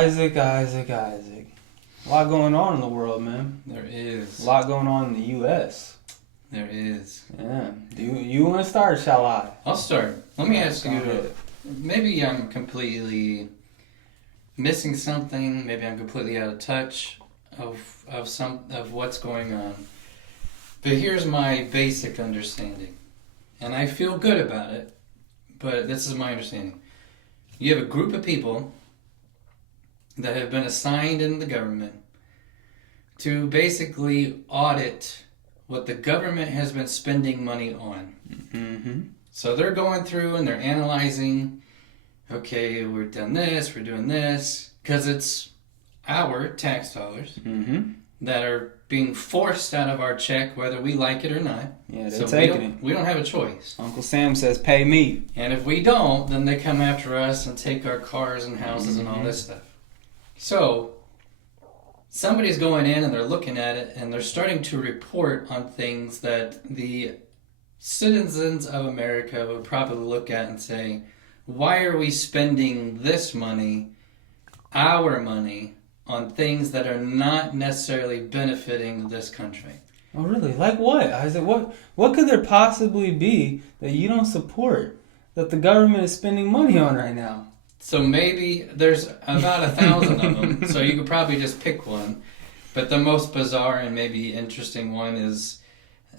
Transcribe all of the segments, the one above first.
Isaac. A lot going on in the world, man. There is. A lot going on in the U.S. There is. Yeah. Do you want to start, shall I? I'll start. Let me ask Go you, ahead. maybe I'm completely missing something, maybe I'm completely out of touch of what's going on. But here's my basic understanding. And I feel good about it, but this is my understanding. You have a group of people that have been assigned in the government to basically audit what the government has been spending money on. Mm-hmm. So they're going through and they're analyzing, okay, we've done this, we're doing this, because it's our tax dollars that are being forced out of our check, whether we like it or not. Yeah, they're taking it. We don't have a choice. Uncle Sam says, pay me. And if we don't, then they come after us and take our cars and houses and all this stuff. So somebody's going in and they're looking at it and they're starting to report on things that the citizens of America would probably look at and say, why are we spending this money, our money, on things that are not necessarily benefiting this country? Oh, really? Like what, Isaac? What could there possibly be that you don't support that the government is spending money on right now? So maybe there's about 1,000 of them, so you could probably just pick one. But the most bizarre and maybe interesting one is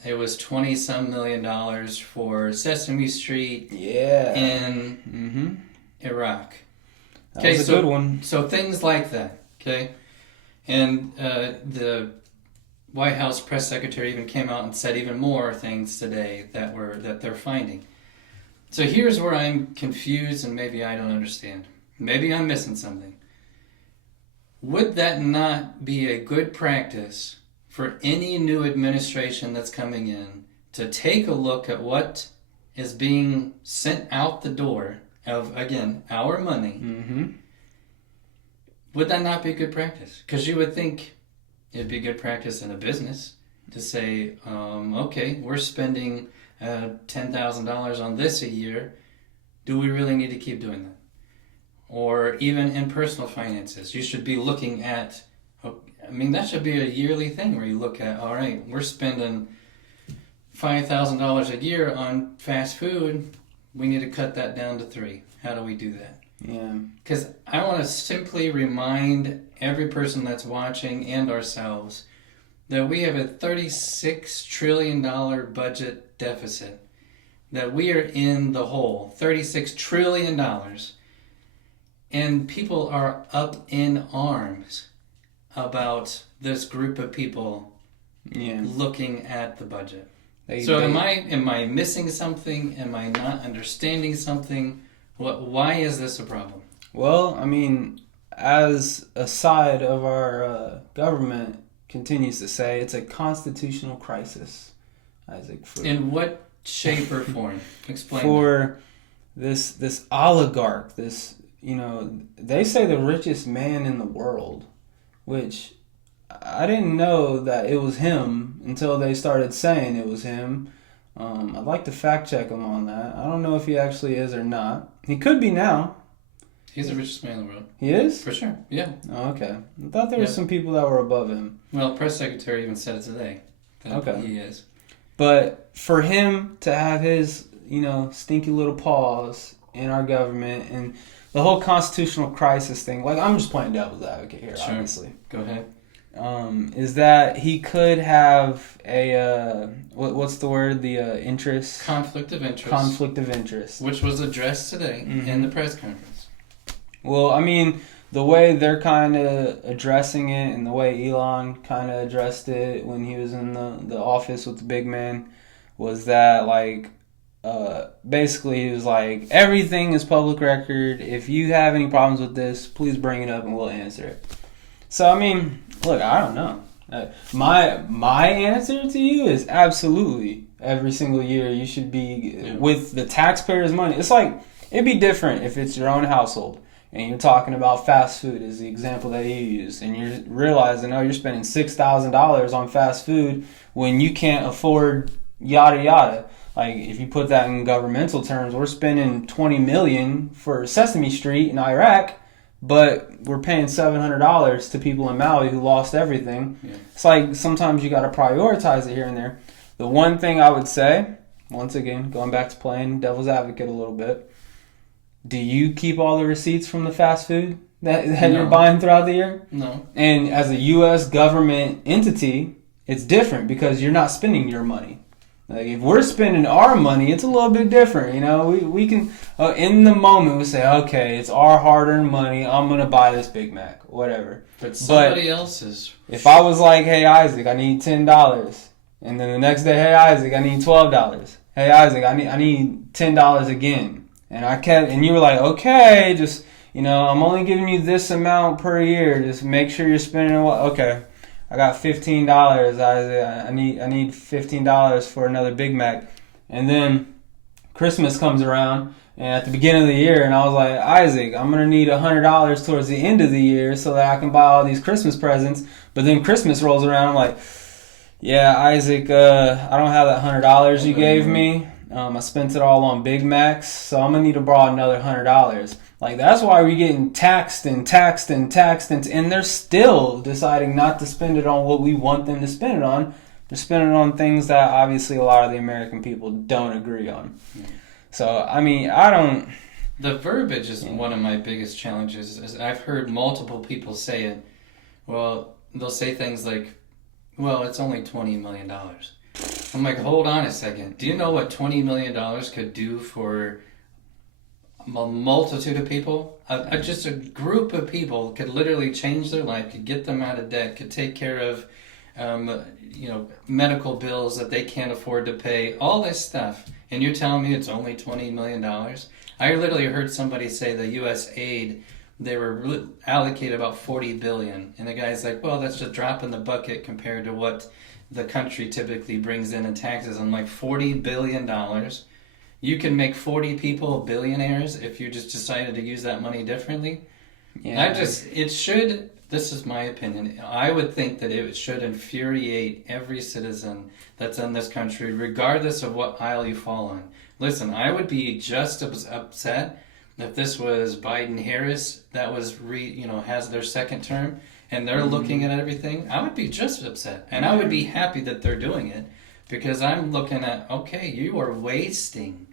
it was $20-some million for Sesame Street in Iraq. That was a good one. So things like that, okay? And the White House press secretary even came out and said even more things today that they're finding. So here's where I'm confused and maybe I don't understand. Maybe I'm missing something. Would that not be a good practice for any new administration that's coming in to take a look at what is being sent out the door of, again, our money? Mm-hmm. Would that not be good practice? Because you would think it'd be good practice in a business to say, okay, we're spending $10,000 on this a year. Do we really need to keep doing that? Or even in personal finances, you should be looking at, that should be a yearly thing where you look at, all right, we're spending $5,000 a year on fast food. We need to cut that down to $3,000. How do we do that? Yeah. Because I want to simply remind every person that's watching and ourselves that we have a $36 trillion budget deficit, that we are in the hole, $36 trillion, and people are up in arms about this group of people looking at the budget. Am I missing something? Am I not understanding something? Why is this a problem? Well, as a side of our government continues to say, it's a constitutional crisis, Isaac. In what shape or form? Explain. For this oligarch, they say the richest man in the world, which I didn't know that it was him until they started saying it was him. I'd like to fact check him on that. I don't know if he actually is or not. He could be now. He's the richest man in the world. He is? For sure, yeah. Oh, okay. I thought there were some people that were above him. Well, press secretary even said it today. That he is. But for him to have his, stinky little paws in our government and the whole constitutional crisis thing, I'm just playing devil's advocate here, sure. Obviously. Go ahead. Is that he could have a, what's the word, interest? Conflict of interest. Conflict of interest. Which was addressed today in the press conference. Well, the way they're kind of addressing it and the way Elon kind of addressed it when he was in the office with the big man was that, basically he was like, everything is public record. If you have any problems with this, please bring it up and we'll answer it. So, look, I don't know. My answer to you is absolutely every single year you should be with the taxpayers' money. It's like, it'd be different if it's your own household and you're talking about fast food as the example that you used, and you're realizing, you're spending $6,000 on fast food when you can't afford yada yada. If you put that in governmental terms, we're spending $20 million for Sesame Street in Iraq. but we're paying $700 to people in Maui who lost everything. Yeah. It's like sometimes you got to prioritize it here and there. The one thing I would say, once again, going back to playing devil's advocate a little bit, do you keep all the receipts from the fast food that you're buying throughout the year? No. And as a U.S. government entity, it's different because you're not spending your money. Like if we're spending our money, it's a little bit different. You know, we can in the moment we say, okay, it's our hard-earned money. I'm gonna buy this Big Mac, whatever. But somebody else's. If I was like, hey Isaac, I need $10, and then the next day, hey Isaac, I need $12. Hey Isaac, I need $10 again, and you were like, okay, just I'm only giving you this amount per year. Just make sure you're spending it. Okay. I got $15. I need $15 for another Big Mac. And then Christmas comes around, and at the beginning of the year, and I was like, Isaac, I'm gonna need $100 towards the end of the year so that I can buy all these Christmas presents. But then Christmas rolls around, I'm like, yeah, Isaac, I don't have that $100 you gave me. I spent it all on Big Macs, so I'm gonna need to borrow another $100. Like, that's why we're getting taxed, and they're still deciding not to spend it on what we want them to spend it on. They're spending it on things that obviously a lot of the American people don't agree on. Yeah. So, I mean, The verbiage is one of my biggest challenges. Is I've heard multiple people say it. Well, they'll say things like, well, it's only $20 million. I'm like, hold on a second. Do you know what $20 million could do for a multitude of people? Just a group of people could literally change their life, could get them out of debt, could take care of medical bills that they can't afford to pay, all this stuff. And you're telling me it's only $20 million? I literally heard somebody say the U.S. aid, they were allocated about $40 billion. And the guy's like, well, that's a drop in the bucket compared to what the country typically brings in taxes. I'm like, $40 billion? You can make 40 people billionaires if you just decided to use that money differently? Yeah. This is my opinion. I would think that it should infuriate every citizen that's in this country, regardless of what aisle you fall on. Listen, I would be just as upset if this was Biden-Harris that was has their second term and they're looking at everything. I would be just as upset, and I would be happy that they're doing it, because I'm looking at, okay, you are wasting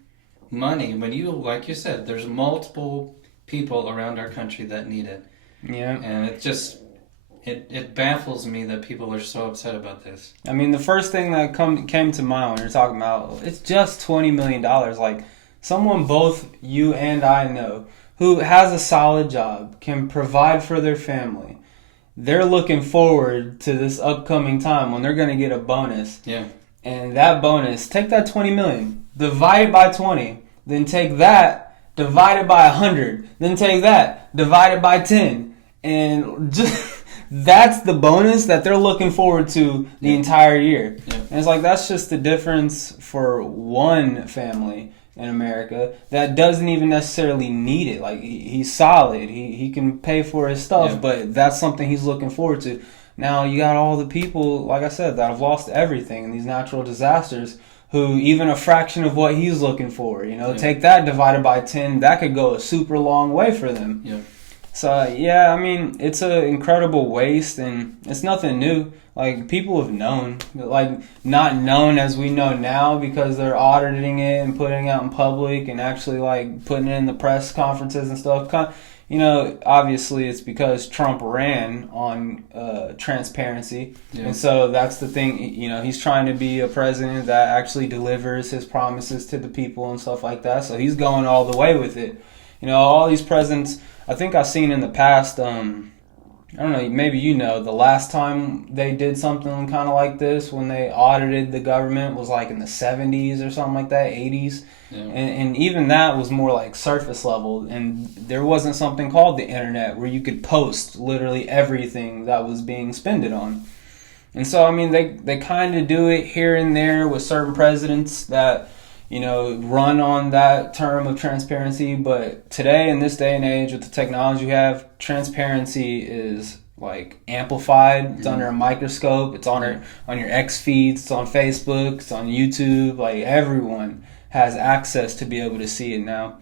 money when you, like you said, there's multiple people around our country that need it. Yeah. And it baffles me that people are so upset about this. I mean, the first thing that came to mind when you're talking about, it's just $20 million. Like, someone both you and I know who has a solid job, can provide for their family. They're looking forward to this upcoming time when they're going to get a bonus. Yeah. And that bonus, take that $20 million, divide it by 20, then take that, divide it by 100, then take that, divide it by 10. And just that's the bonus that they're looking forward to the entire year. Yeah. And it's like, that's just the difference for one family in America that doesn't even necessarily need it. Like, he's solid. He can pay for his stuff, but that's something he's looking forward to. Now, you got all the people, like I said, that have lost everything in these natural disasters, who even a fraction of what he's looking for, take that divided by 10, that could go a super long way for them. Yeah. So, I mean, it's an incredible waste, and it's nothing new. Like, people have known, like, not known as we know now because they're auditing it and putting it out in public and actually, like, putting it in the press conferences and stuff. Obviously it's because Trump ran on transparency. Yeah. And so that's the thing, he's trying to be a president that actually delivers his promises to the people and stuff like that. So he's going all the way with it. All these presidents, I think I've seen in the past, I don't know, maybe the last time they did something kind of like this when they audited the government was like in the 70s or something like that, 80s. Yeah. And even that was more like surface level, and there wasn't something called the internet where you could post literally everything that was being spent on. And so, I mean, they kind of do it here and there with certain presidents that, run on that term of transparency. But today, in this day and age, with the technology we have, transparency is like amplified. It's under a microscope. It's on your X feeds. It's on Facebook. It's on YouTube. Like, everyone has access to be able to see it now.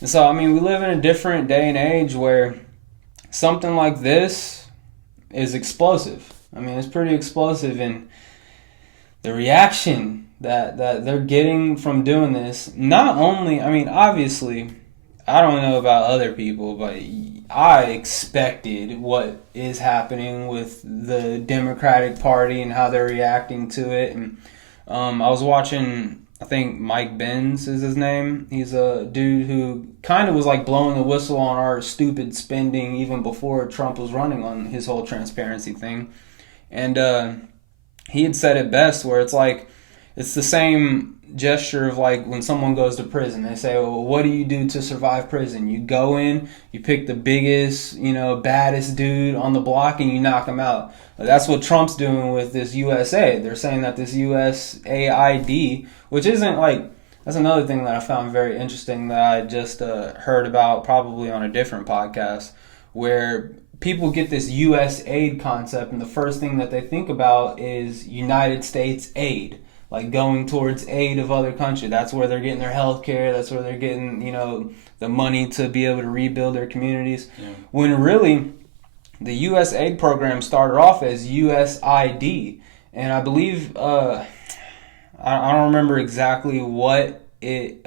And so, I mean, we live in a different day and age where something like this is explosive. I mean, it's pretty explosive, and the reaction that they're getting from doing this, not only, I mean, obviously, I don't know about other people, but I expected what is happening with the Democratic Party and how they're reacting to it. And I was watching, I think Mike Benz is his name. He's a dude who kind of was like blowing the whistle on our stupid spending even before Trump was running on his whole transparency thing. And he had said it best, where it's like, it's the same gesture of like when someone goes to prison. They say, well, what do you do to survive prison? You go in, you pick the biggest, baddest dude on the block, and you knock him out. That's what Trump's doing with this USA. They're saying that this USAID, which isn't like, that's another thing that I found very interesting that I just heard about probably on a different podcast, where people get this U.S. aid concept, and the first thing that they think about is United States aid, like going towards aid of other countries. That's where they're getting their health care. That's where they're getting, the money to be able to rebuild their communities. Yeah. When really, the U.S. aid program started off as USID, and I believe, I don't remember exactly what it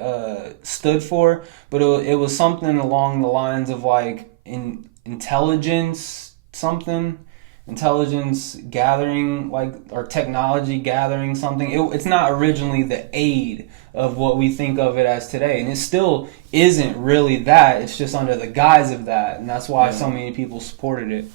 stood for, but it was something along the lines of like intelligence gathering, like, or technology gathering something. It's not originally the aid of what we think of it as today, and it still isn't really that. It's just under the guise of that, and that's why so many people supported it.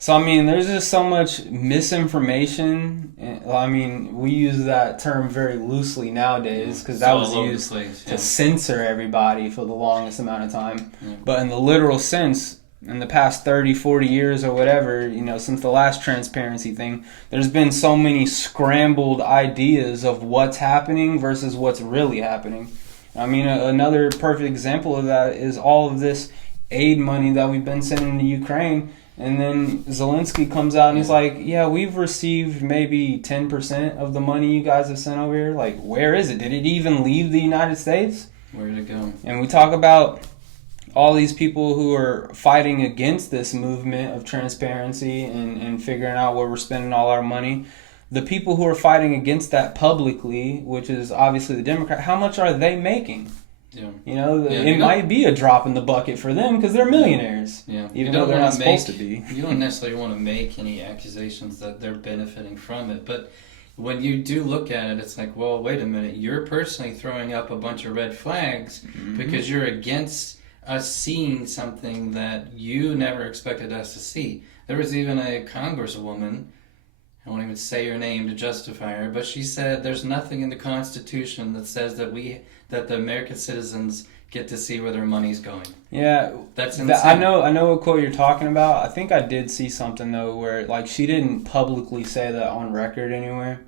So I mean, there's just so much misinformation. I mean, we use that term very loosely nowadays because that was used to censor everybody for the longest amount of time. Yeah. But in the literal sense, in the past 30, 40 years or whatever, since the last transparency thing, there's been so many scrambled ideas of what's happening versus what's really happening. I mean, another perfect example of that is all of this aid money that we've been sending to Ukraine. And then Zelensky comes out and he's like, yeah, we've received maybe 10% of the money you guys have sent over here. Like, where is it? Did it even leave the United States? Where did it go? And we talk about all these people who are fighting against this movement of transparency and figuring out where we're spending all our money. The people who are fighting against that publicly, which is obviously the Democrat, how much are they making? Yeah. It might be a drop in the bucket for them because they're millionaires. Yeah. Even though they're not supposed to be. You don't necessarily want to make any accusations that they're benefiting from it. But when you do look at it, it's like, well, wait a minute. You're personally throwing up a bunch of red flags because you're against us seeing something that you never expected us to see. There was even a congresswoman, I won't even say her name to justify her, but she said there's nothing in the Constitution that says that the American citizens get to see where their money's going. Yeah, that's insane. I know what quote you're talking about. I think I did see something though where like she didn't publicly say that on record anywhere.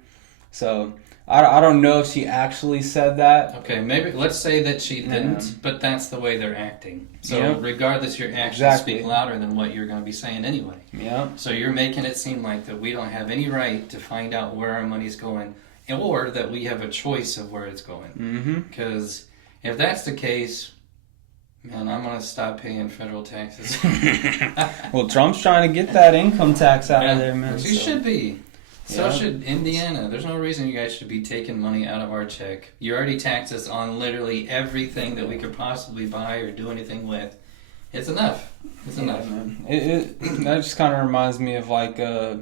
So I don't know if she actually said that. Okay, maybe let's say that she didn't, but that's the way they're acting. So regardless, your actions speak louder than what you're going to be saying anyway. Yeah. So you're making it seem like that we don't have any right to find out where our money's going, or that we have a choice of where it's going. Because if that's the case, man, I'm going to stop paying federal taxes. Well, Trump's trying to get that income tax out of there, man. He should be. So should Indiana. There's no reason you guys should be taking money out of our check. You already tax us on literally everything that we could possibly buy or do anything with. It's enough. It's enough. Man. That just kind of reminds me of like the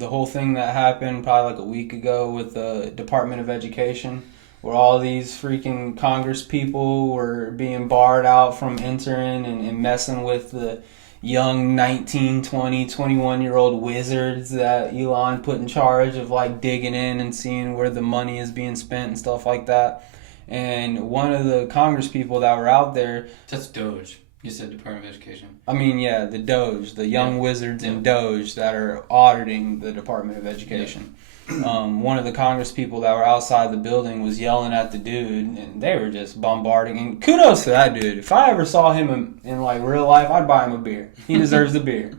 whole thing that happened probably like a week ago with the Department of Education, where all these freaking Congress people were being barred out from entering and messing with the young 19, 20, 21-year-old wizards that Elon put in charge of like digging in and seeing where the money is being spent and stuff like that. And one of the Congress people that were out there... That's DOGE. You said Department of Education. I mean, yeah, the DOGE, the young wizards in DOGE that are auditing the Department of Education. One of the Congress people that were outside the building was yelling at the dude, and they were just bombarding. And kudos to that dude. If I ever saw him in like real life, I'd buy him a beer. He deserves a beer.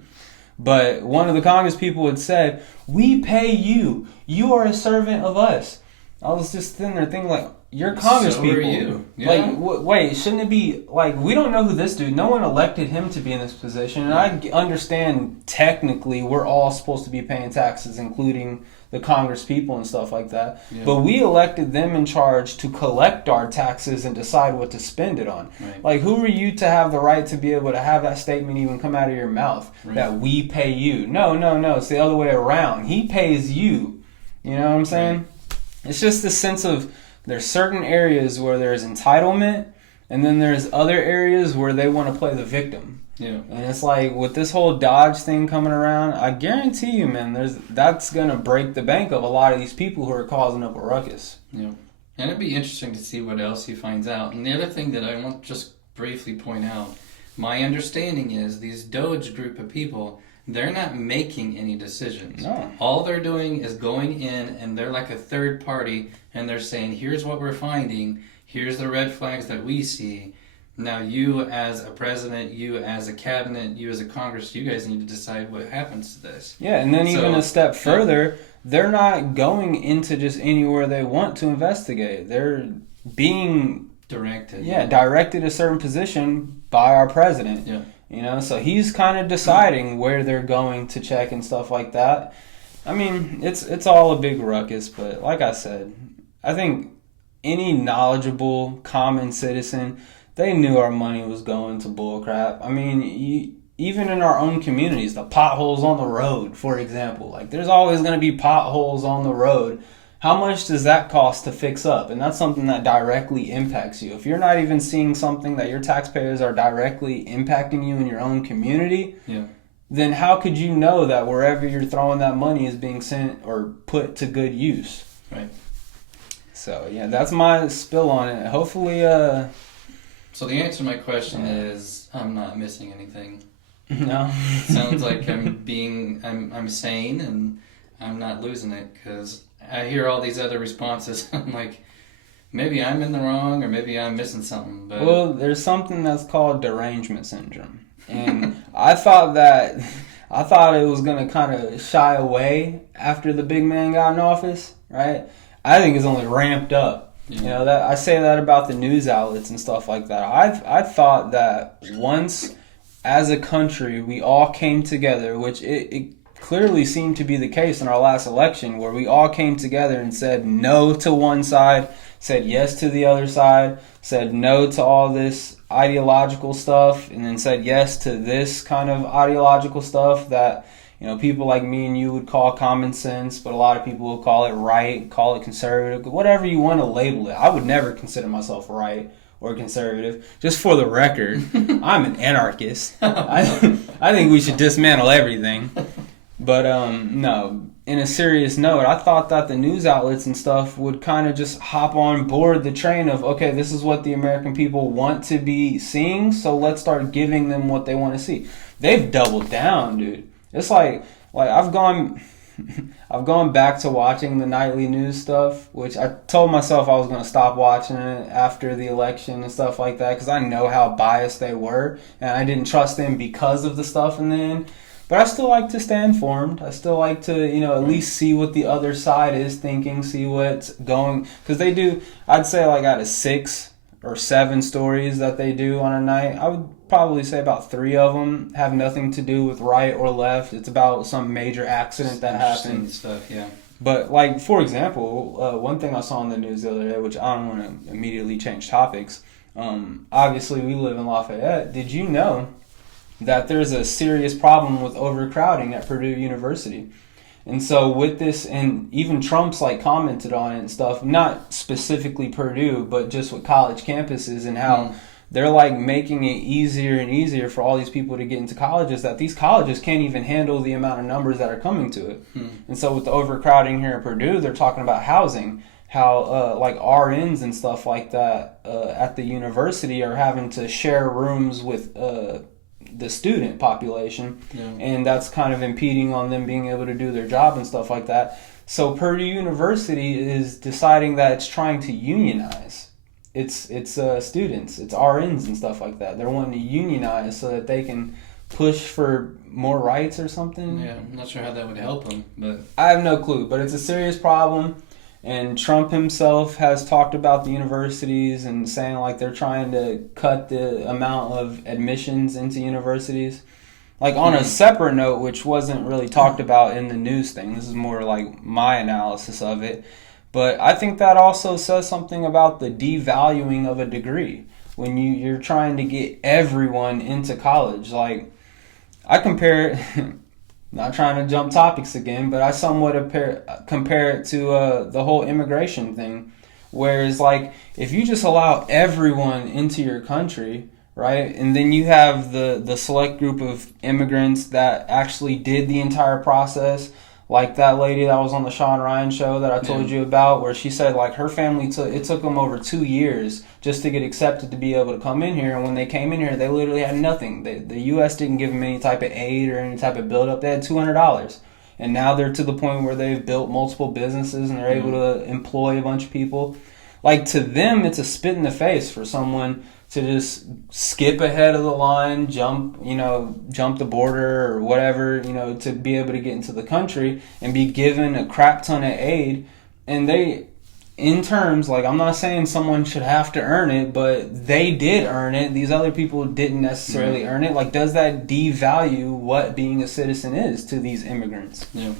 But one of the Congress people had said, "We pay you. You are a servant of us." I was just sitting there thinking like, you're Congress So people. are you. Yeah. Like, wait, shouldn't it be like we don't know who this dude? No one elected him to be in this position, and I understand technically we're all supposed to be paying taxes, including the Congress people and stuff like that. Yeah. But we elected them in charge to collect our taxes and decide what to spend it on. Right. Like, who are you to have the right to be able to have that statement even come out of your mouth that we pay you? No, it's the other way around. He pays you. You know what I'm saying? Right. It's just the sense of there's certain areas where there's entitlement, and then there's other areas where they want to play the victim. Yeah. And it's like with this whole DOGE thing coming around, I guarantee you, man, that's gonna break the bank of a lot of these people who are causing up a ruckus. Yeah. And it'd be interesting to see what else he finds out. And the other thing that I want to just briefly point out, my understanding is these DOGE group of people, they're not making any decisions. No. All they're doing is going in and they're like a third party and they're saying, here's what we're finding, here's the red flags that we see. Now you as a president, you as a cabinet, you as a Congress, you guys need to decide what happens to this. Yeah, and then even a step further, they're not going into just anywhere they want to investigate. They're being directed. Yeah, directed a certain position by our president. Yeah. You know, so he's kind of deciding where they're going to check and stuff like that. I mean, it's all a big ruckus, but like I said, I think any knowledgeable, common citizen, they knew our money was going to bullcrap. I mean, even in our own communities, the potholes on the road, for example. Like, there's always going to be potholes on the road. How much does that cost to fix up? And that's something that directly impacts you. If you're not even seeing something that your taxpayers are directly impacting you in your own community, then how could you know that wherever you're throwing that money is being sent or put to good use? Right. So, yeah, that's my spill on it. Hopefully, So the answer to my question is I'm not missing anything. No. Sounds like I'm sane and I'm not losing it, because I hear all these other responses. I'm like, maybe I'm in the wrong or maybe I'm missing something. But well, there's something that's called derangement syndrome. And I thought it was going to kind of shy away after the big man got in office, right? I think it's only ramped up. You know, that I say that about the news outlets and stuff like that. I thought that once, as a country, we all came together, which it clearly seemed to be the case in our last election, where we all came together and said no to one side, said yes to the other side, said no to all this ideological stuff, and then said yes to this kind of ideological stuff that, you know, people like me and you would call common sense, but a lot of people will call it right, call it conservative, whatever you want to label it. I would never consider myself right or conservative. Just for the record, I'm an anarchist. I think we should dismantle everything. But no, in a serious note, I thought that the news outlets and stuff would kind of just hop on board the train of, okay, this is what the American people want to be seeing, so let's start giving them what they want to see. They've doubled down, dude. It's like I've gone back to watching the nightly news stuff, which I told myself I was going to stop watching it after the election and stuff like that, because I know how biased they were, and I didn't trust them because of the stuff in the end. But I still like to stay informed. I still like to, you know, at least see what the other side is thinking, see what's going, because they do, I'd say like out of 6 or 7 stories that they do on a night, I would probably say about 3 of them have nothing to do with right or left. It's about some major accident that happened. Stuff, yeah. But, like, for example, one thing I saw on the news the other day, which I don't want to immediately change topics, obviously we live in Lafayette. Did you know that there's a serious problem with overcrowding at Purdue University? And so with this, and even Trump's like commented on it and stuff, not specifically Purdue, but just with college campuses and how they're like making it easier and easier for all these people to get into colleges, that these colleges can't even handle the amount of numbers that are coming to it. And so with the overcrowding here at Purdue, they're talking about housing, how like RNs and stuff like that at the university are having to share rooms with the student population, and that's kind of impeding on them being able to do their job and stuff like that. So Purdue University is deciding that it's trying to unionize its students, its RNs and stuff like that. They're wanting to unionize so that they can push for more rights or something. Yeah, I'm not sure how that would help them, but I have no clue. But it's a serious problem. And Trump himself has talked about the universities and saying like they're trying to cut the amount of admissions into universities. Like on a separate note, which wasn't really talked about in the news thing, this is more like my analysis of it. But I think that also says something about the devaluing of a degree when you're trying to get everyone into college. Like, I compare it, not trying to jump topics again, but I somewhat compare it to the whole immigration thing. Whereas, like, if you just allow everyone into your country, right, and then you have the select group of immigrants that actually did the entire process, like that lady that was on the Sean Ryan show that I told you about, where she said like her family it took them over 2 years just to get accepted to be able to come in here, and when they came in here, they literally had nothing. The U.S. didn't give them any type of aid or any type of build up. They had $200, and now they're to the point where they've built multiple businesses and they're able to employ a bunch of people. Like, to them, it's a spit in the face for someone to just skip ahead of the line, jump the border or whatever, to be able to get into the country and be given a crap ton of aid. And they, in terms, like, I'm not saying someone should have to earn it, but they did earn it. These other people didn't necessarily earn it. Like, does that devalue what being a citizen is to these immigrants? Yeah.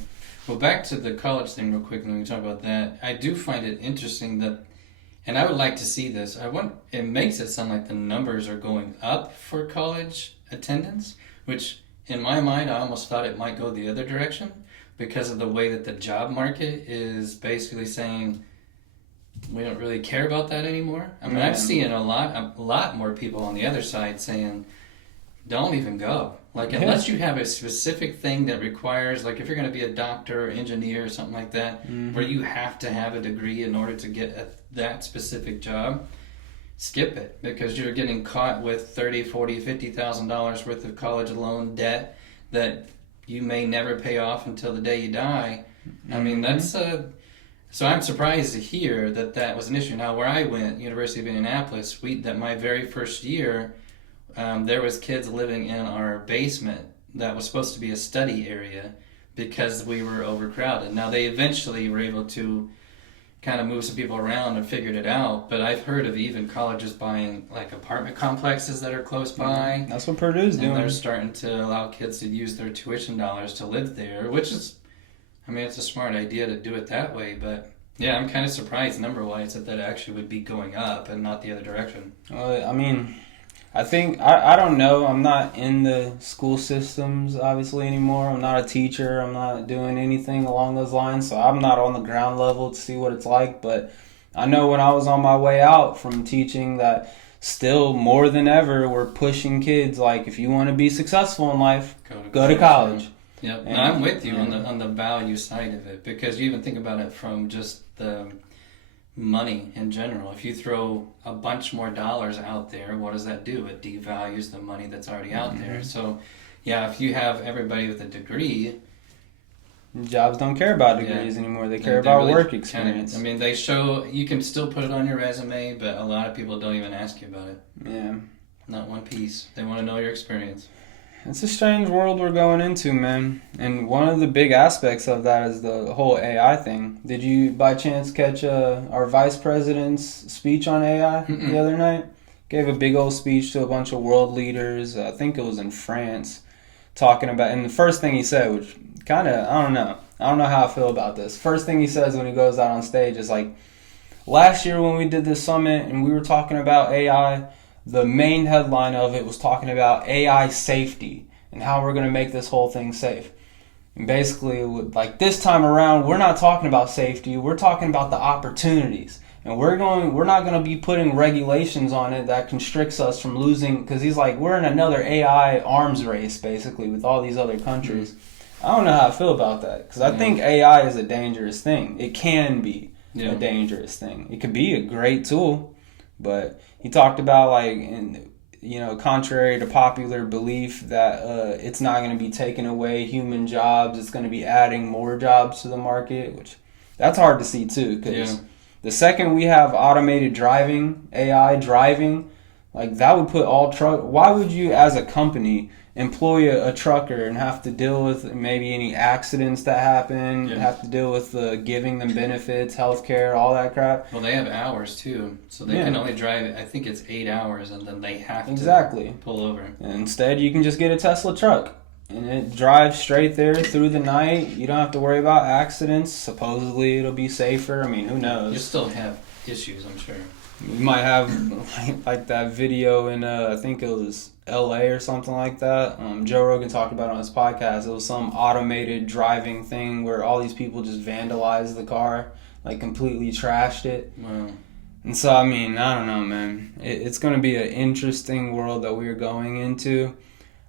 Well, back to the college thing real quick when we talk about that. I do find it interesting that, and I would like to see this. It makes it sound like the numbers are going up for college attendance, which in my mind I almost thought it might go the other direction because of the way that the job market is basically saying we don't really care about that anymore. I mean, I've seen a lot more people on the other side saying, don't even go. Like, unless you have a specific thing that requires, like, if you're going to be a doctor or engineer or something like that, where you have to have a degree in order to get that specific job, skip it, because you're getting caught with $30,000, $40,000, $50,000 worth of college loan debt that you may never pay off until the day you die. I mean, that's so I'm surprised to hear that was an issue. Now, where I went, University of Indianapolis, that my very first year, there was kids living in our basement that was supposed to be a study area because we were overcrowded. Now, they eventually were able to kind of move some people around and figured it out, but I've heard of even colleges buying like apartment complexes that are close by. That's what Purdue's doing. They're starting to allow kids to use their tuition dollars to live there, which is, I mean, it's a smart idea to do it that way, but yeah, I'm kind of surprised number-wise that actually would be going up and not the other direction. I mean, I think, I don't know, I'm not in the school systems obviously anymore. I'm not a teacher, I'm not doing anything along those lines, so I'm not on the ground level to see what it's like, but I know when I was on my way out from teaching that still more than ever we're pushing kids, like, if you want to be successful in life, go to college. Yep, and I'm with you on the value side of it, because you even think about it from just the money in general. If you throw a bunch more dollars out there, what does that do? It devalues the money that's already out there. So, yeah, if you have everybody with a degree, jobs don't care about degrees anymore. They care about really work experience. I mean, they show, you can still put it on your resume, but a lot of people don't even ask you about it. Yeah. Not one piece. They want to know your experience. It's a strange world we're going into, man. And one of the big aspects of that is the whole AI thing. Did you, by chance, catch our vice president's speech on AI the other night? Gave a big old speech to a bunch of world leaders. I think it was in France, talking about. And the first thing he said, which kind of, I don't know how I feel about this. First thing he says when he goes out on stage is like, last year when we did this summit and we were talking about AI, the main headline of it was talking about AI safety and how we're going to make this whole thing safe. And basically, like, this time around, we're not talking about safety. We're talking about the opportunities. And we're not going to be putting regulations on it that constricts us from losing, because he's like, we're in another AI arms race, basically, with all these other countries. I don't know how I feel about that, because I think AI is a dangerous thing. It can be a dangerous thing. It could be a great tool, but he talked about, like, contrary to popular belief, that it's not going to be taking away human jobs. It's going to be adding more jobs to the market, which that's hard to see too, because the second we have automated driving, AI driving, like, that would put all truck. Why would you, as a company, employ a trucker and have to deal with maybe any accidents that happen, Yeah. have to deal with giving them benefits, healthcare, all that crap. Well, they have hours too, so they can only drive. I think it's 8 hours, and then they have to pull over. And instead, you can just get a Tesla truck, and it drives straight there through the night. You don't have to worry about accidents. Supposedly, it'll be safer. I mean, who knows? You still have issues, I'm sure. You might have like that video in I think it was LA or something like that. Joe Rogan talked about it on his podcast. It was some automated driving thing where all these people just vandalized the car, like completely trashed it. Wow. And so, I mean, I don't know, man. It's going to be an interesting world that we're going into.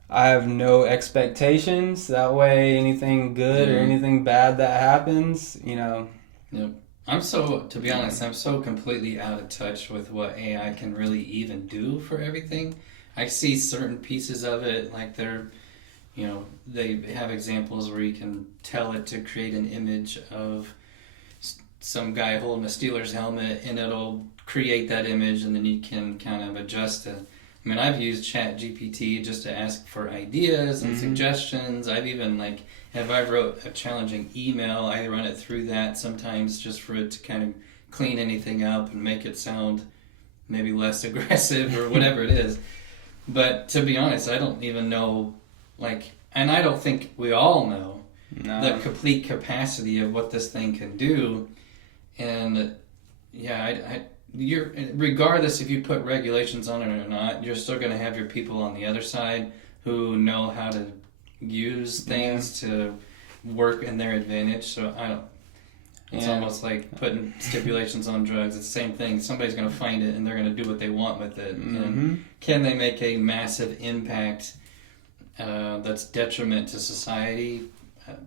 I have no expectations. That way, anything good or anything bad that happens, you know. Yep. To be honest, I'm so completely out of touch with what AI can really even do for everything. I see certain pieces of it, like they have examples where you can tell it to create an image of some guy holding a Steelers helmet, and it'll create that image, and then you can kind of adjust it. I mean, I've used ChatGPT just to ask for ideas and suggestions. I've even, if I wrote a challenging email, I run it through that sometimes just for it to kind of clean anything up and make it sound maybe less aggressive or whatever it is. But to be honest, I don't even know, and I don't think we all know the complete capacity of what this thing can do. And yeah, you're, regardless if you put regulations on it or not, you're still going to have your people on the other side who know how to use things to work in their advantage. So it's almost like putting stipulations on drugs. It's the same thing. Somebody's going to find it and they're going to do what they want with it. And can they make a massive impact that's detriment to society?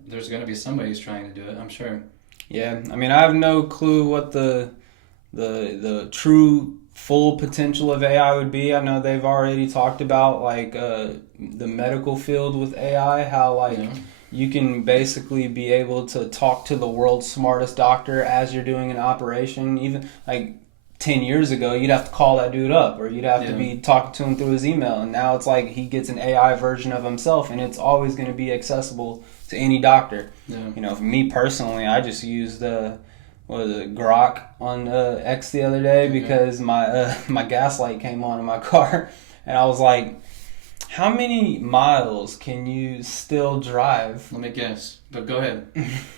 There's going to be somebody who's trying to do it, I'm sure. Yeah, I mean, I have no clue what the true full potential of AI would be. I know they've already talked about the medical field with AI, how you can basically be able to talk to the world's smartest doctor as you're doing an operation. Even 10 years ago, you'd have to call that dude up, or you'd have to be talking to him through his email. And now it's like he gets an AI version of himself, and it's always going to be accessible to any doctor. Yeah. You know, for me personally, I just used Grok on X the other day because my gas light came on in my car, and I was like, how many miles can you still drive? Let me guess, but go ahead.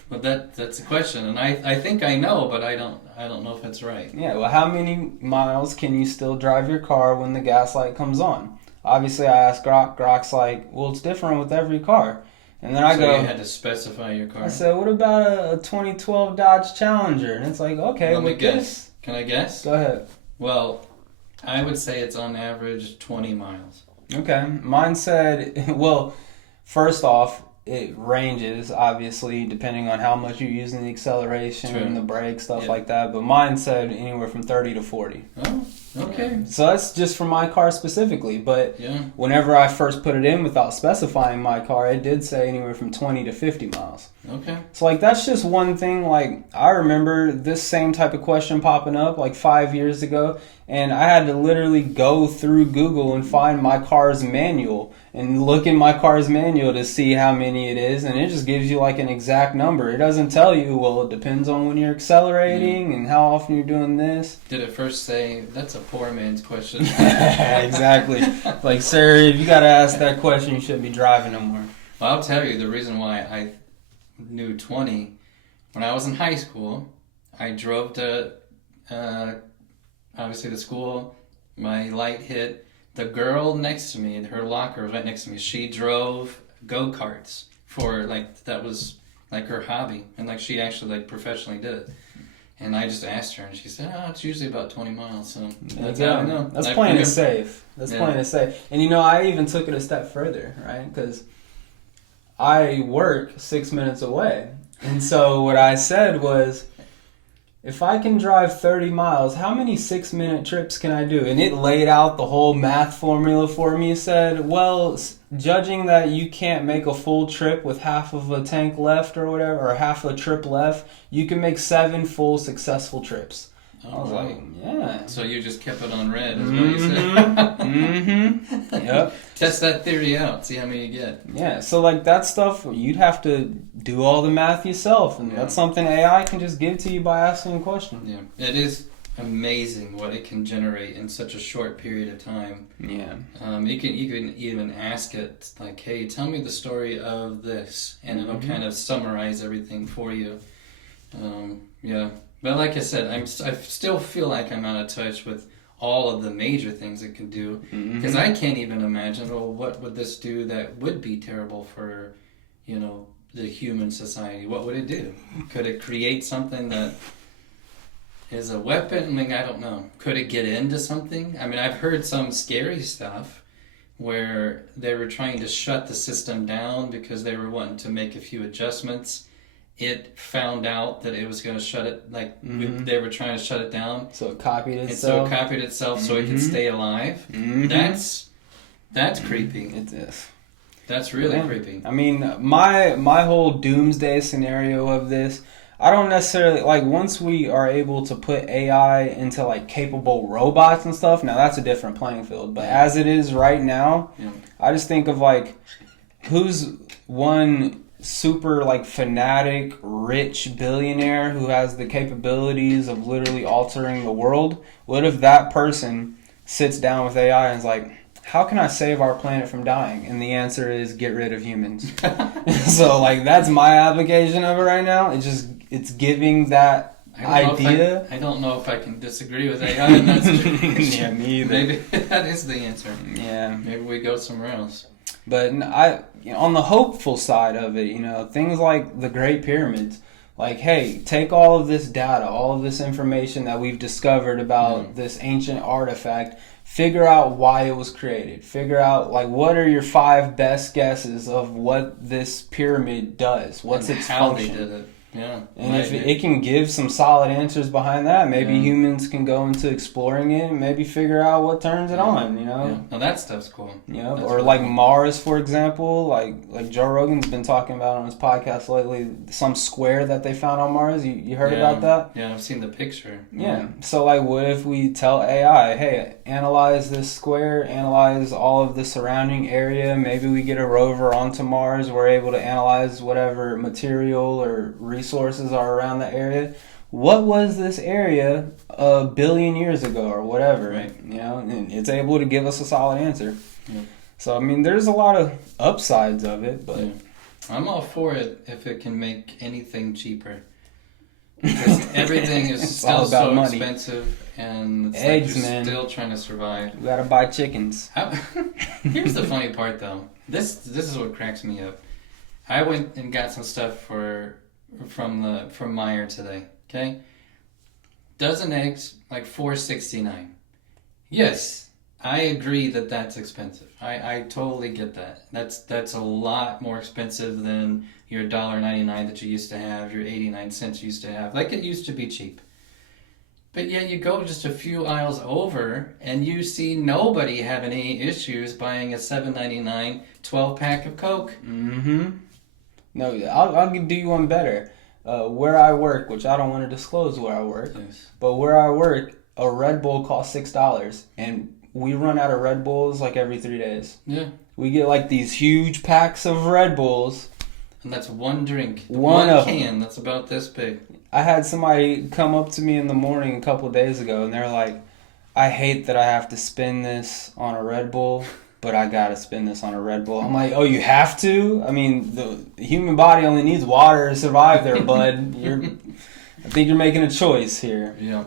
But that's a question, and I think I know, but I don't know if that's right. Yeah, well, how many miles can you still drive your car when the gas light comes on? Obviously, I asked Grok. Grok's like, well, it's different with every car. And then you had to specify your car. I said, what about a 2012 Dodge Challenger? And it's like, okay, let me guess. Can I guess? Go ahead. Well, I would say it's on average 20 miles. Okay. Mine said, well, first off, it ranges, obviously, depending on how much you're using the acceleration and the brake, stuff like that. But mine said anywhere from 30 to 40. Oh, okay. Yeah. So that's just for my car specifically. But whenever I first put it in without specifying my car, it did say anywhere from 20 to 50 miles. Okay. So, that's just one thing. I remember this same type of question popping up 5 years ago. And I had to literally go through Google and find my car's manual and look in my car's manual to see how many it is. And it just gives you an exact number. It doesn't tell you, well, it depends on when you're accelerating and how often you're doing this. Did it first say, that's a poor man's question? Exactly. Sir, if you got to ask that question, you shouldn't be driving no more. Well, I'll tell you the reason why I knew 20. When I was in high school, I drove to... obviously the school, my light hit. The girl next to me, her locker was right next to me. She drove go-karts for that was her hobby, and she actually professionally did it. And I just asked her, and she said, it's usually about 20 miles. So that's how I know. That's playing it safe. That's playing it safe. And I even took it a step further, right? Because I work 6 minutes away. And so what I said was, if I can drive 30 miles, how many 6-minute trips can I do? And it laid out the whole math formula for me. It said, well, judging that you can't make a full trip with half of a tank left or whatever, or half a trip left, you can make 7 full successful trips. I was like, yeah. So you just kept it on red, is what you said. Yep. Test that theory out. See how many you get. Yeah. So like that stuff, you'd have to do all the math yourself, and that's something AI can just give to you by asking a question. Yeah. It is amazing what it can generate in such a short period of time. Yeah. You can even ask it like, "Hey, tell me the story of this," and it'll kind of summarize everything for you. Yeah. But like I said, I still feel like I'm out of touch with all of the major things it can do, because I can't even imagine, well, what would this do that would be terrible for, the human society? What would it do? Could it create something that is a weapon? I mean, I don't know. Could it get into something? I mean, I've heard some scary stuff where they were trying to shut the system down because they were wanting to make a few adjustments. It found out that it was going to shut it, they were trying to shut it down. So it copied itself. So it could stay alive. That's creepy. It is. That's really creepy. I mean, my whole doomsday scenario of this, I don't necessarily, once we are able to put AI into, capable robots and stuff, now that's a different playing field. But as it is right now, I just think of, who's one super fanatic rich billionaire who has the capabilities of literally altering the world. What if that person sits down with AI and is like, how can I save our planet from dying? And the answer is get rid of humans. So that's my application of it right now. It's giving that idea. I don't know if I can disagree with AI in that situation. Yeah, me either. Maybe that is the answer. Yeah. Maybe we go somewhere else. But on the hopeful side of it, things like the Great Pyramids, hey, take all of this data, all of this information that we've discovered about this ancient artifact, figure out why it was created, figure out, what are your 5 best guesses of what this pyramid does, what's its function. How they did it. Yeah. And if it can give some solid answers behind that, maybe humans can go into exploring it and maybe figure out what turns it on, Yeah. Now that stuff's cool. Yeah. Or Mars, for example, like Joe Rogan's been talking about on his podcast lately, some square that they found on Mars. You heard about that? Yeah, I've seen the picture. Yeah. So what if we tell AI, hey, analyze this square, analyze all of the surrounding area, maybe we get a rover onto Mars, we're able to analyze whatever material or resources are around the area. What was this area a billion years ago or whatever? Right. And it's able to give us a solid answer. Yeah. So I mean, there's a lot of upsides of it, but I'm all for it if it can make anything cheaper. Because everything is still so money. Expensive, and it's eggs, you're man. Still trying to survive. You gotta buy chickens. Here's the funny part, though. This is what cracks me up. I went and got some stuff from Meijer today. Okay, dozen eggs $4.69. Yes, I agree that that's expensive. I totally get that. That's a lot more expensive than your $1.99 that you used to have, your 89 cents you used to have. It used to be cheap. But yet you go just a few aisles over and you see nobody have any issues buying a $7.99 12-pack of Coke. Mm-hmm. No, I'll do you one better. Where I work, which I don't want to disclose where I work, but where I work, a Red Bull costs $6, and we run out of Red Bulls every 3 days. Yeah. We get these huge packs of Red Bulls. And that's one drink. One can. That's about this big. I had somebody come up to me in the morning a couple of days ago, and they're like, I hate that I have to spend this on a Red Bull, but I gotta spend this on a Red Bull. I'm like, oh, you have to? I mean, the human body only needs water to survive there, bud. I think you're making a choice here. Yeah.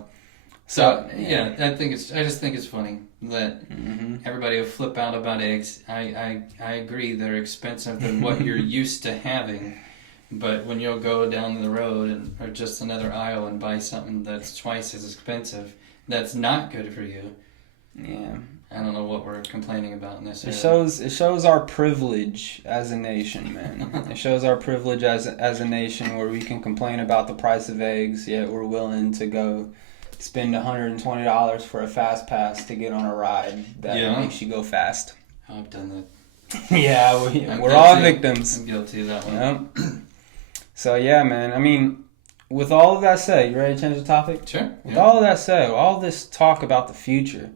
So I just think it's funny that everybody will flip out about eggs. I agree they're expensive than what you're used to having, but when you'll go down the road or just another aisle and buy something that's twice as expensive, that's not good for you. Yeah. I don't know what we're complaining about in this area. It shows our privilege as a nation, man. It shows our privilege as a nation where we can complain about the price of eggs, yet we're willing to go spend $120 for a fast pass to get on a ride that makes you go fast. I've done that. Yeah, we're all victims. I'm guilty of that one. Yep. So yeah, man. I mean, with all of that said, you ready to change the topic? Sure. With all of that said, all this talk about the future,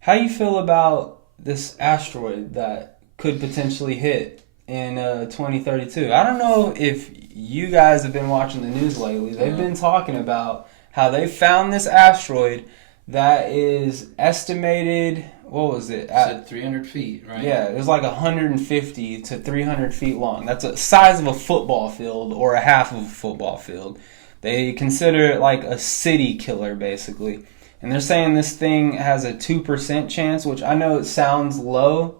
how you feel about this asteroid that could potentially hit in 2032? I don't know if you guys have been watching the news lately. They've been talking about how they found this asteroid that is estimated, what was it? At 300 feet, right? Yeah, it was like 150 to 300 feet long. That's the size of a football field or a half of a football field. They consider it like a city killer, basically. And they're saying this thing has a 2% chance, which I know it sounds low,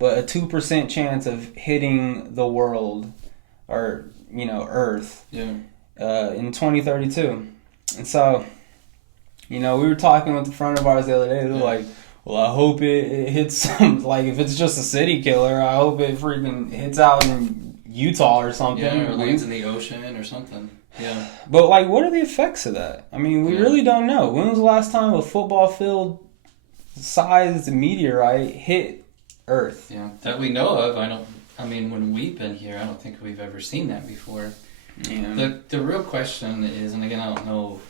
but a 2% chance of hitting the world, or, Earth, in 2032. And so, we were talking with a friend of ours the other day. They were like, well, I hope it hits some, like, if it's just a city killer, I hope it freaking hits out in Utah or something. Yeah, or lands in the ocean or something. Yeah. But, like, what are the effects of that? I mean, we really don't know. When was the last time a football field-sized meteorite hit Earth? Yeah, that we know of. When we've been here, I don't think we've ever seen that before. Yeah. The real question is, and again, I don't know,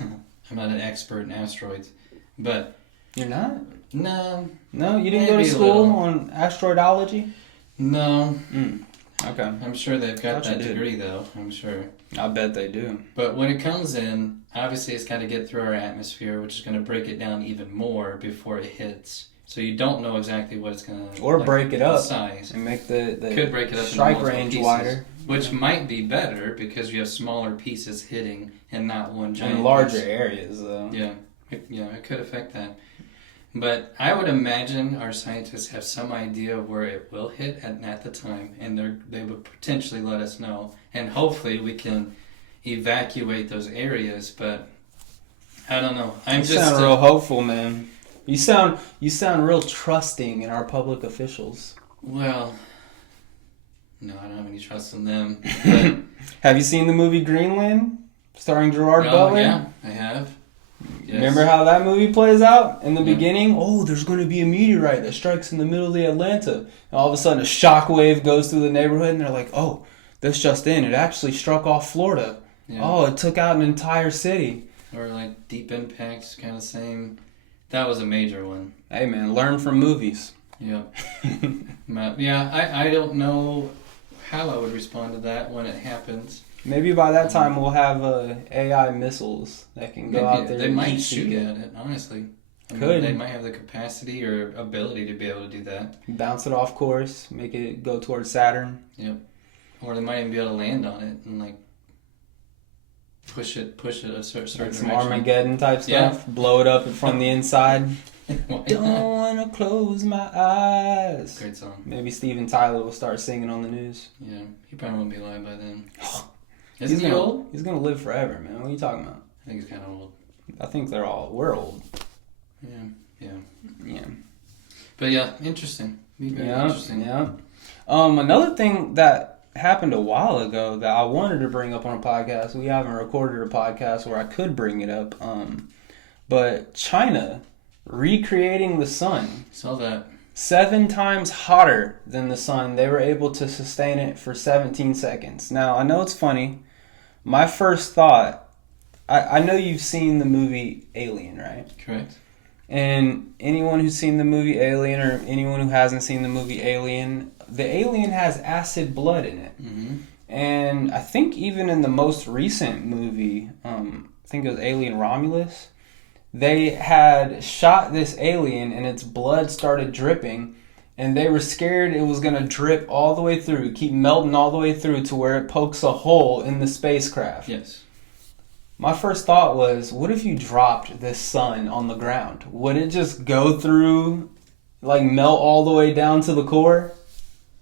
I'm not an expert in asteroids, but... You're not? No. No? You didn't go to school on asteroidology? No. Okay. I'm sure they've got that degree, though. I'm sure. I bet they do. But when it comes in, obviously it's got to get through our atmosphere, which is going to break it down even more before it hits. So you don't know exactly what it's going to... Or break it up. Size. And make the could break it up strike range pieces, wider. Which might be better because you have smaller pieces hitting and not one giant in larger piece. areas, though. Yeah. It could affect that. But I would imagine our scientists have some idea of where it will hit at the time, and they would potentially let us know. And hopefully we can evacuate those areas, but I don't know. You sound real hopeful, man. You sound real trusting in our public officials. Well, no, I don't have any trust in them. But have you seen the movie Greenland, starring Gerard Butler? Yeah, I have. Yes. Remember how that movie plays out in the beginning? Oh, there's going to be a meteorite that strikes in the middle of the Atlanta. And all of a sudden a shockwave goes through the neighborhood, and they're like, oh, this just in. It actually struck off Florida. Yeah. Oh, it took out an entire city. Or like Deep Impact's kind of same. That was a major one. Hey, man, learn from movies. Yeah. I don't know how I would respond to that when it happens. Maybe by that time we'll have AI missiles that can go out there. They might shoot at it, honestly. They might have the capacity or ability to be able to do that. Bounce it off course, make it go towards Saturn. Yep. Or they might even be able to land on it and like push it a certain some direction. Armageddon type stuff. Yeah. Blow it up from the inside. Don't wanna close my eyes. Great song. Maybe Steven Tyler will start singing on the news. Yeah, he probably won't be alive by then. Isn't he old? He's gonna live forever, man. What are you talking about? I think he's kind of old. I think we're old. Yeah. But yeah, interesting. Interesting. Yeah. Another thing that happened a while ago that I wanted to bring up on a podcast. We haven't recorded a podcast where I could bring it up. But China recreating the sun. Saw that. 7 times hotter than the sun. They were able to sustain it for 17 seconds. Now, I know it's funny. My first thought, I know you've seen the movie Alien, right? Correct. And anyone who's seen the movie Alien or anyone who hasn't seen the movie Alien, the alien has acid blood in it. Mm-hmm. And I think even in the most recent movie, I think it was Alien Romulus, they had shot this alien and its blood started dripping, and they were scared it was going to drip all the way through, keep melting all the way through to where it pokes a hole in the spacecraft. Yes. My first thought was, what if you dropped this sun on the ground? Would it just go through, like melt all the way down to the core?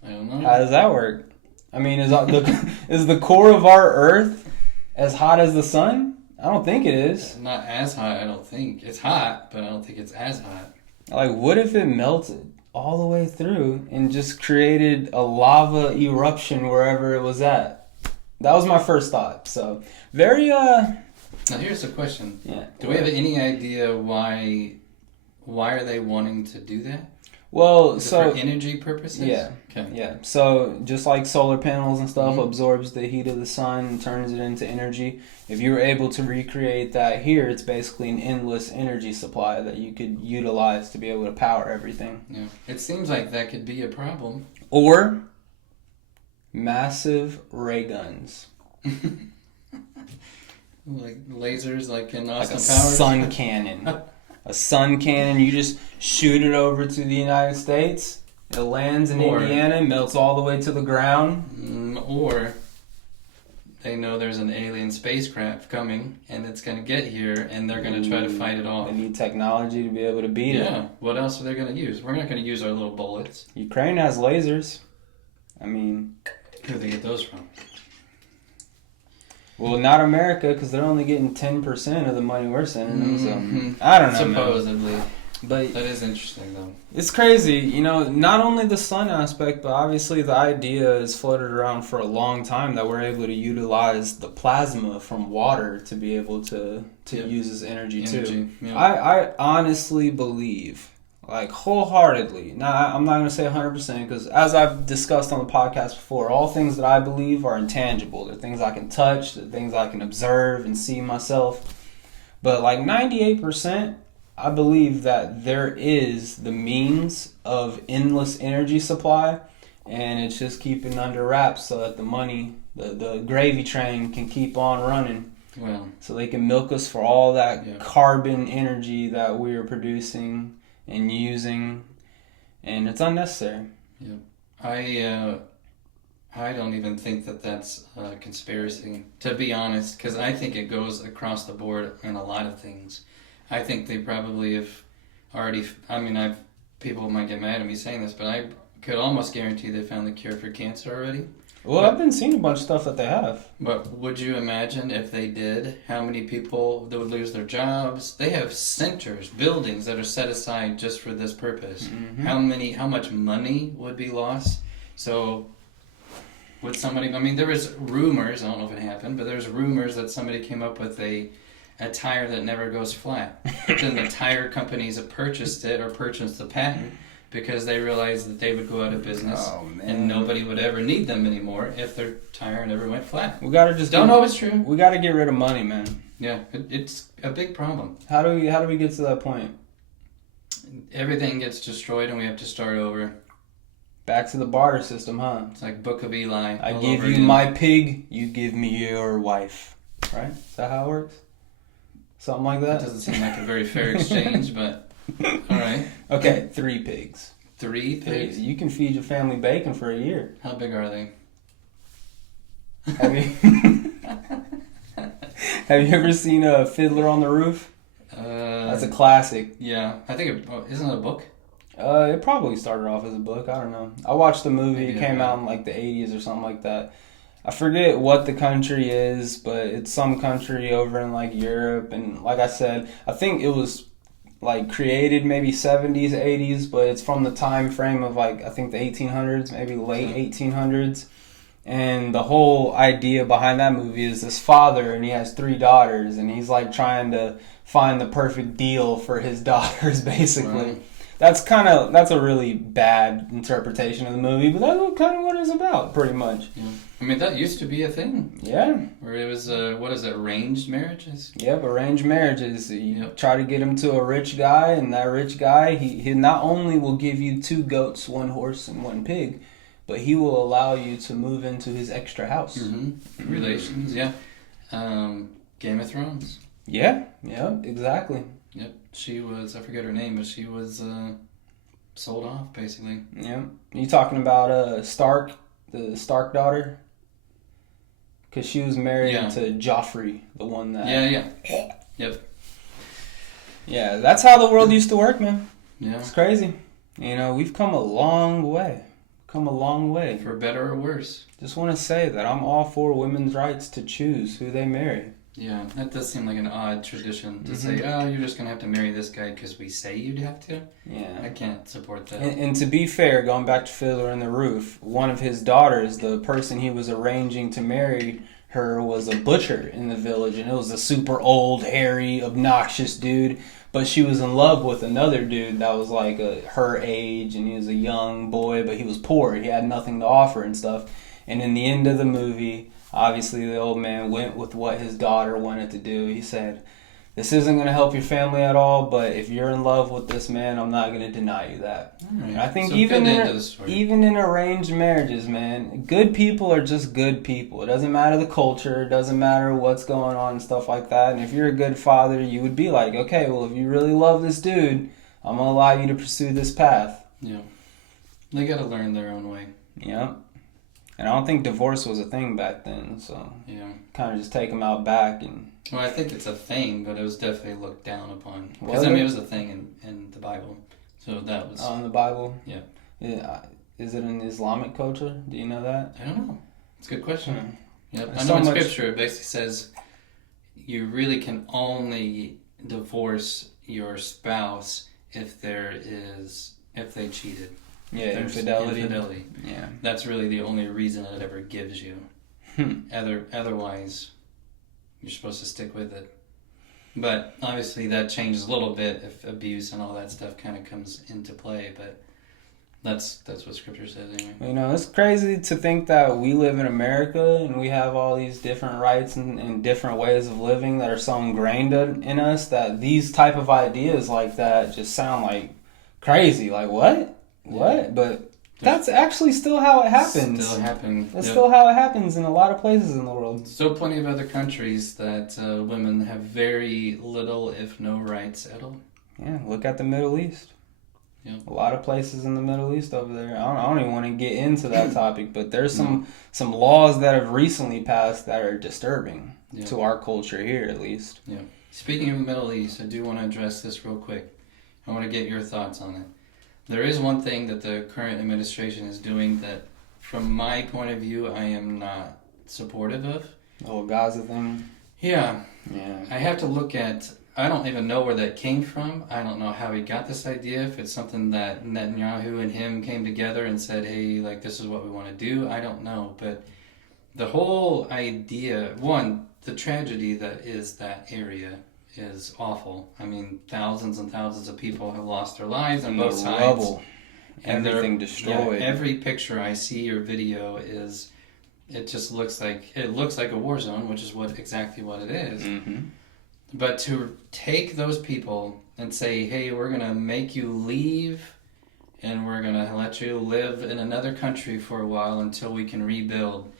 I don't know. How does that work? I mean, is the core of our Earth as hot as the sun? I don't think it is. Not as hot, I don't think. It's hot, but I don't think it's as hot. Like, what if it melted all the way through and just created a lava eruption wherever it was at? That was my first thought. So, very, Now, here's the question. Yeah. Do we have any idea why are they wanting to do that? Well, Is it so for energy purposes? yeah, Okay. yeah. So just like solar panels and stuff Mhm. absorbs the heat of the sun and turns it into energy. If you were able to recreate that here, it's basically an endless energy supply that you could utilize to be able to power everything. Yeah. It seems like that could be a problem. Or massive ray guns, Like lasers, like in like Austin a Powers. sun cannon. A sun cannon, you just shoot it over to the United States. It lands in Or- Indiana, melts all the way to the ground. Or they know there's an alien spacecraft coming and it's going to get here and they're going to try to fight it off. They need technology to be able to beat it. Yeah. What else are they going to use? We're not going to use our little bullets. Ukraine has lasers. I mean, Where do they get those from? well, not America, because they're only getting 10% of the money we're sending them. Mhm. So I don't know, man. Supposedly. But That is interesting, though. it's crazy, you know, not only the sun aspect, but obviously the idea is floated around for a long time that we're able to utilize the plasma from water to be able to Yep. use as energy too. Yeah. I honestly believe, like wholeheartedly, now I'm not going to say 100% because as I've discussed on the podcast before, all things that I believe are intangible. They're things I can touch, they're things I can observe and see myself. But like 98%, I believe that there is the means of endless energy supply, and it's just keeping under wraps so that the money, the gravy train can keep on running, Well, so they can milk us for all that Yeah. carbon energy that we are producing and using, and it's unnecessary. I don't even think that that's a conspiracy, to be honest, because I think it goes across the board in a lot of things. I think they probably have already. I mean, people might get mad at me saying this, but I could almost guarantee they found the cure for cancer already. Well, I've been seeing a bunch of stuff that they have. But would you imagine if they did, how many people that would lose their jobs? They have centers, buildings that are set aside just for this purpose. Mhm. How much money would be lost? So, would somebody? I mean, there was rumors. I don't know if it happened, but there's rumors that somebody came up with a tire that never goes flat. But then the tire companies have purchased it or purchased the patent because they realized that they would go out of business Oh man, and nobody would ever need them anymore if their tire never went flat. we gotta just Don't know if it's true. We gotta get rid of money, man. Yeah, it's a big problem. How do we get to that point? Everything gets destroyed and we have to start over. Back to the barter system, huh? It's like Book of Eli. I all give over you again. my pig, you give me your wife. Right? Is that how it works? Something like That that? doesn't seem like a very fair exchange, but all right. Okay, 3 pigs. 3 pigs. You can feed your family bacon for a year. How big are they? Have you, have you ever seen a Fiddler on the Roof? That's a classic. Yeah, I think isn't it a book? It probably started off as a book. I don't know. I watched the movie. Maybe It came out in like the 80s or something like that. I forget what the country is, but it's some country over in like Europe. And like I said, I think it was like created maybe 70s, 80s, but it's from the time frame of like I think the 1800s, maybe late 1800s. And the whole idea behind that movie is this father, and he has 3 daughters, and he's like trying to find the perfect deal for his daughters, basically. Right. That's a really bad interpretation of the movie, but that's kind of what it's about, pretty much. Yeah. I mean, that used to be a thing. Yeah. Where it was, what is it, arranged marriages? Yep, arranged marriages. You Yep. try to get him to a rich guy, and that rich guy, he not only will give you 2 goats, 1 horse, and 1 pig, but he will allow you to move into his extra house. Mm-hmm. Relations, yeah. Game of Thrones. Yeah, exactly. Yep. She was, I forget her name, but she was sold off, basically. Yeah. You talking about Stark, the Stark daughter? Because she was married Yeah. to Joffrey, the one that... Yeah. Yep. Yeah, that's how the world used to work, man. Yeah. It's crazy. You know, we've come a long way. Come a long way. For better or worse. Just want to say that I'm all for women's rights to choose who they marry. Yeah, that does seem like an odd tradition to Mhm. say, oh, you're just going to have to marry this guy because we say you'd have to. I Yeah. can't support that. And to be fair, going back to Fiddler on the Roof, one of his daughters, the person he was arranging to marry her was a butcher in the village, and it was a super old, hairy, obnoxious dude. But she was in love with another dude that was like her age, and he was a young boy, but he was poor. He had nothing to offer and stuff. And in the end of the movie, obviously the old man went with what his daughter wanted to do. He said, "This isn't going to help your family at all, but if you're in love with this man, I'm not going to deny you that." Right. I think So even in arranged marriages, man, good people are just good people. It doesn't matter the culture, it doesn't matter what's going on and stuff like that. And if you're a good father, you would be like, okay, well, if you really love this dude, I'm going to allow you to pursue this path. Yeah. They got to learn their own way. Yeah. And I don't think divorce was a thing back then, so yeah, kind of just take them out back and. Well, I think it's a thing, but it was definitely looked down upon. Because it was a thing in the Bible, so that was. Oh, in the Bible. Yeah. Yeah. Is it in Islamic culture? Do you know that? I don't know. It's a good question. Yeah. Yep. I know in Scripture it basically says you really can only divorce your spouse if they cheated. Yeah, infidelity. Yeah. That's really the only reason it ever gives you. Otherwise, you're supposed to stick with it. But obviously that changes a little bit if abuse and all that stuff kind of comes into play. But that's what Scripture says anyway. You know, it's crazy to think that we live in America and we have all these different rights and different ways of living that are so ingrained in us that these type of ideas like that just sound like crazy. Like, what? What? But that's actually still how it happens. Still happening. That's still how it happens in a lot of places in the world. So plenty of other countries that women have very little, if no rights at all. Yeah, look at the Middle East. Yeah. A lot of places in the Middle East over there. I don't even want to get into that topic, but there's some laws that have recently passed that are disturbing to our culture here, at least. Yeah. Speaking of the Middle East, I do want to address this real quick. I want to get your thoughts on it. There is one thing that the current administration is doing that, from my point of view, I am not supportive of. The whole Gaza thing? Yeah. Yeah. I have to look at... I don't even know where that came from. I don't know how he got this idea. If it's something that Netanyahu and him came together and said, hey, like, this is what we want to do. I don't know. But the whole idea... One, the tragedy that is that area is awful. I mean, thousands and thousands of people have lost their lives on both sides. Rubble. And everything destroyed. Yeah, every picture I see or video is, it just looks like a war zone, which is exactly what it is. Mm-hmm. But to take those people and say, hey, we're going to make you leave and we're going to let you live in another country for a while until we can rebuild.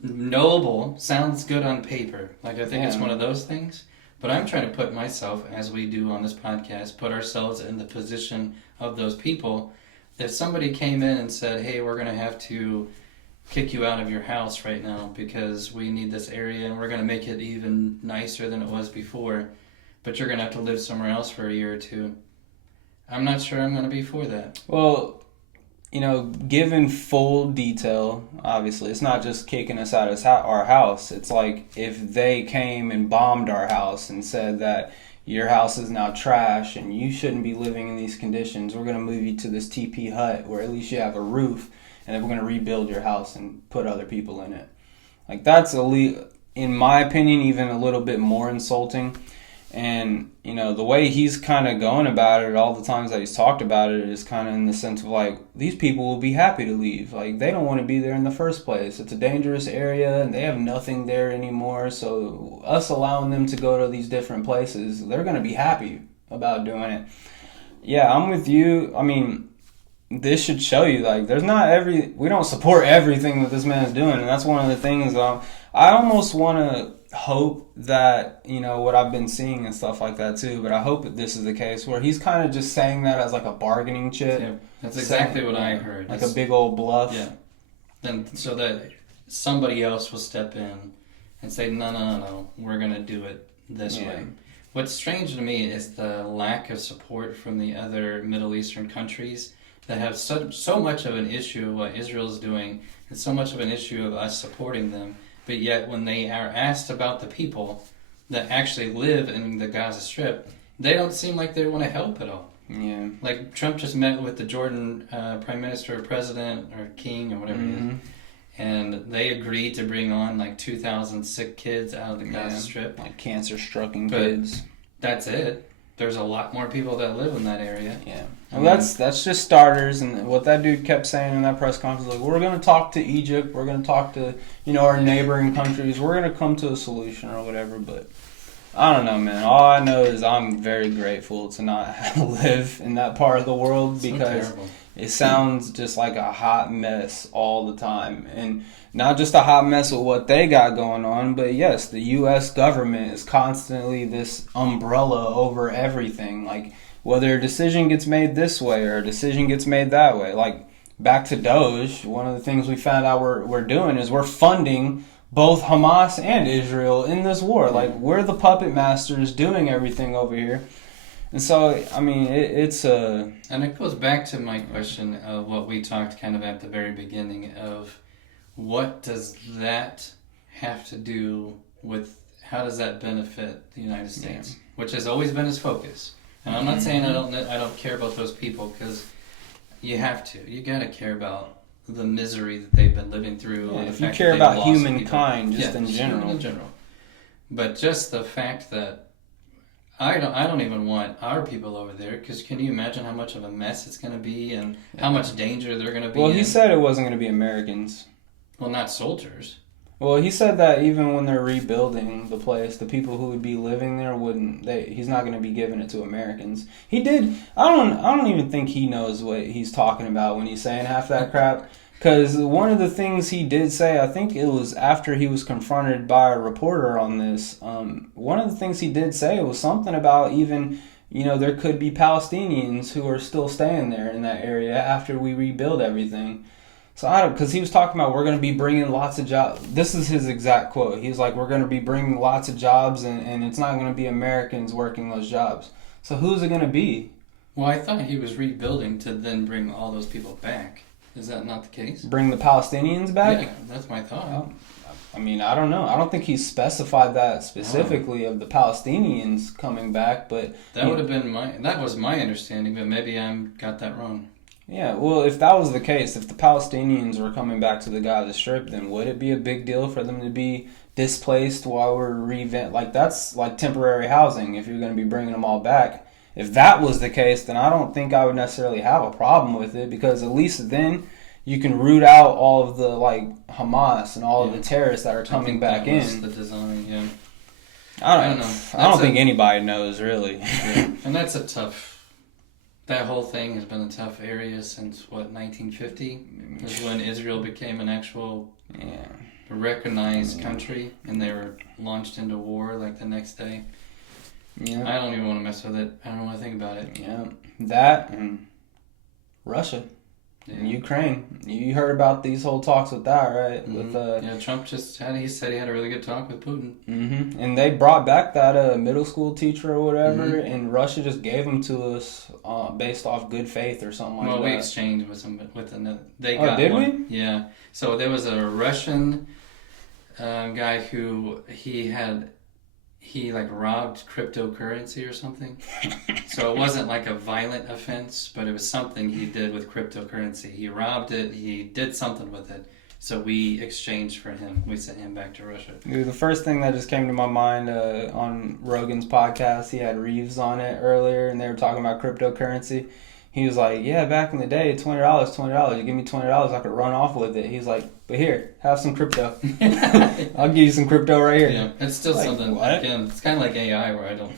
Noble, sounds good on paper. Like, I think it's one of those things. But I'm trying to put myself, as we do on this podcast, put ourselves in the position of those people. If somebody came in and said, hey, we're going to have to kick you out of your house right now because we need this area and we're going to make it even nicer than it was before, but you're going to have to live somewhere else for a year or two, I'm not sure I'm going to be for that. Well, you know, given full detail, obviously, it's not just kicking us out of our house. It's like if they came and bombed our house and said that your house is now trash and you shouldn't be living in these conditions, we're going to move you to this TP hut where at least you have a roof, and then we're going to rebuild your house and put other people in it. Like, that's, in my opinion, even a little bit more insulting. And, you know, the way he's kind of going about it, all the times that he's talked about it, is kind of in the sense of, like, these people will be happy to leave. Like, they don't want to be there in the first place. It's a dangerous area, and they have nothing there anymore. So us allowing them to go to these different places, they're going to be happy about doing it. Yeah, I'm with you. I mean, this should show you, like, we don't support everything that this man's doing. And that's one of the things I almost want to hope that, you know, what I've been seeing and stuff like that too, but I hope that this is the case where he's kind of just saying that as like a bargaining chip. Yeah, that's exactly what I heard. Like a big old bluff. Yeah. Then so that somebody else will step in and say, no, we're going to do it this way. What's strange to me is the lack of support from the other Middle Eastern countries that have so much of an issue of what Israel's doing and so much of an issue of us supporting them. But yet when they are asked about the people that actually live in the Gaza Strip, they don't seem like they want to help at all. Yeah. Like, Trump just met with the Jordan prime minister or president or king or whatever it is. and they agreed to bring on like 2,000 sick kids out of the Gaza Strip. Like cancer-stricken But kids. That's it. There's a lot more people that live in that area. Yeah. Well, that's just starters, and what that dude kept saying in that press conference, like, we're going to talk to Egypt, we're going to talk to, our neighboring countries, we're going to come to a solution or whatever, but I don't know, man. All I know is I'm very grateful to not live in that part of the world because it sounds just like a hot mess all the time. And not just a hot mess with what they got going on, but yes, the U.S. government is constantly this umbrella over everything. Like, whether a decision gets made this way or a decision gets made that way. Like, back to DOGE, one of the things we found out we're doing is we're funding both Hamas and Israel in this war. Like, we're the puppet masters doing everything over here. And so, I mean, it's a... And it goes back to my question of what we talked kind of at the very beginning of what does that have to do with, how does that benefit the United States? Yeah. Which has always been his focus. And I'm not saying I don't care about those people, because you have to. You got to care about the misery that they've been living through. Yeah, if you care about humankind, just in general. In general. But just the fact that I don't even want our people over there, because can you imagine how much of a mess it's going to be and how much danger they're going to be in? Well, he said it wasn't going to be Americans. Well, not soldiers. Well, he said that even when they're rebuilding the place, the people who would be living there he's not going to be giving it to Americans. He did. I don't even think he knows what he's talking about when he's saying half that crap. Because one of the things he did say, I think it was after he was confronted by a reporter on this, one of the things he did say was something about even, there could be Palestinians who are still staying there in that area after we rebuild everything. So because he was talking about we're going to be bringing lots of jobs. This is his exact quote. He's like, we're going to be bringing lots of jobs, and it's not going to be Americans working those jobs. So who's it going to be? Well, I thought he was rebuilding to then bring all those people back. Is that not the case? Bring the Palestinians back? Yeah, that's my thought. Well, I mean, I don't know. I don't think he specified that specifically of the Palestinians coming back, but that would have been that was my understanding, but maybe I got that wrong. Yeah, well, if that was the case, if the Palestinians were coming back to the Gaza Strip, then would it be a big deal for them to be displaced while we're like, that's like temporary housing if you're going to be bringing them all back. If that was the case, then I don't think I would necessarily have a problem with it, because at least then you can root out all of the Hamas and all of the terrorists that are coming back in. Was the design, yeah. I don't know. I don't think anybody knows really. Yeah. And that's a tough. That whole thing has been a tough area since 1950, is when Israel became an actual recognized country, and they were launched into war like the next day. Yeah. I don't even want to mess with it. I don't want to think about it. Yeah, that and Russia, and Ukraine. You heard about these whole talks with that, right? Mm-hmm. With Trump he said he had a really good talk with Putin. Mm-hmm. And they brought back that middle school teacher or whatever, and Russia just gave him to us based off good faith or something like that. Well, we exchanged with another. They got did one. we? Yeah. So there was a Russian guy who he robbed cryptocurrency or something. So it wasn't like a violent offense, but it was something he did with cryptocurrency. He robbed it, he did something with it. So we exchanged for him. We sent him back to Russia. Dude, the first thing that just came to my mind on Rogan's podcast, he had Reeves on it earlier, and they were talking about cryptocurrency. He was like, yeah, back in the day, $20. You give me $20, I could run off with it. He's like, but here, have some crypto. I'll give you some crypto right here. Yeah, it's still something. What? Again, it's kind of like AI, where I don't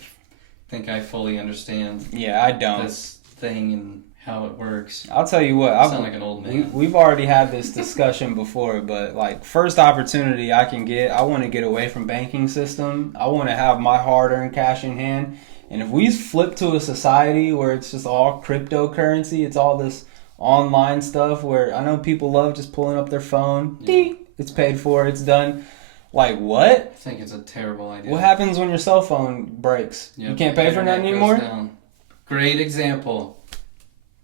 think I fully understand. Yeah, I don't. This thing and how it works. I'll tell you what. I sound like an old man. We've already had this discussion before, but first opportunity I can get, I want to get away from banking system. I want to have my hard-earned cash in hand. And if we flip to a society where it's just all cryptocurrency, it's all this online stuff where I know people love just pulling up their phone. Ding, it's paid for, it's done. Like, what? I think it's a terrible idea. What happens when your cell phone breaks? Yep. You can't pay for nothing anymore? Down. Great example.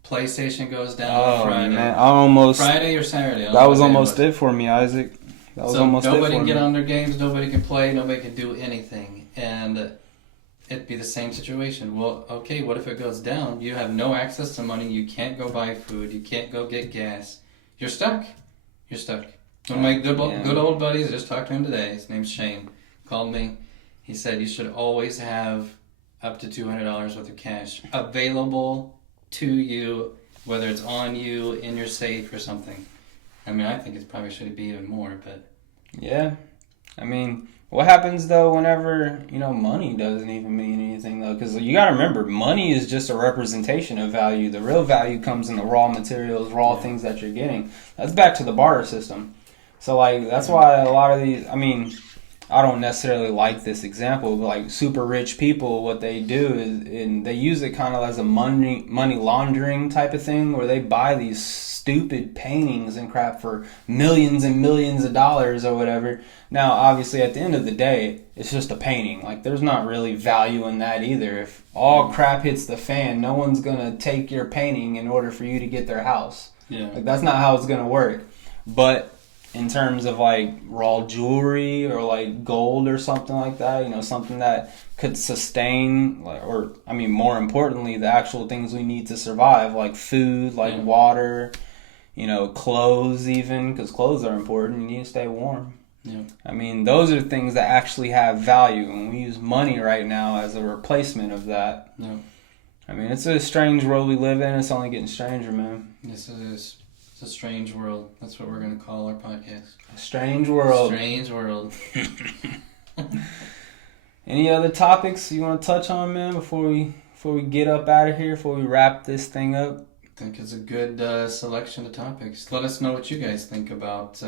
PlayStation goes down on Friday. Man, Friday or Saturday. That was almost it for me, Isaac. That was almost it for me. Nobody can get on their games, nobody can play, nobody can do anything. And it'd be the same situation. Well, okay, what if it goes down? You have no access to money. You can't go buy food. You can't go get gas. You're stuck. One of my good Yeah. good old buddies, I just talked to him today. His name's Shane. Called me. He said you should always have up to $200 worth of cash available to you, whether it's on you, in your safe, or something. I mean, I think it probably should be even more, but Yeah. I mean, what happens though whenever, money doesn't even mean anything though? Because you got to remember, money is just a representation of value. The real value comes in the raw materials, raw things that you're getting. That's back to the barter system. So, like, that's why a lot of these, I mean, I don't necessarily like this example, but like super rich people, what they do is, and they use it kind of as a money laundering type of thing, where they buy these stupid paintings and crap for millions and millions of dollars or whatever. Now, obviously, at the end of the day, it's just a painting. Like, there's not really value in that either. If all crap hits the fan, no one's gonna take your painting in order for you to get their house. yeah, Like, that's not how it's gonna work. But in terms of like raw jewelry or like gold or something like that, something that could sustain, or I mean, more importantly, the actual things we need to survive, like food, like water, clothes, even, because clothes are important. You need to stay warm. yeah. I mean, those are things that actually have value, and we use money right now as a replacement of that. Yeah. I mean, it's a strange world we live in. It's only getting stranger, man. Yes, it is. It's a strange world. That's what we're going to call our podcast. A strange world. Strange world. Any other topics you want to touch on, man, before we get up out of here, before we wrap this thing up? I think it's a good selection of topics. Let us know what you guys think about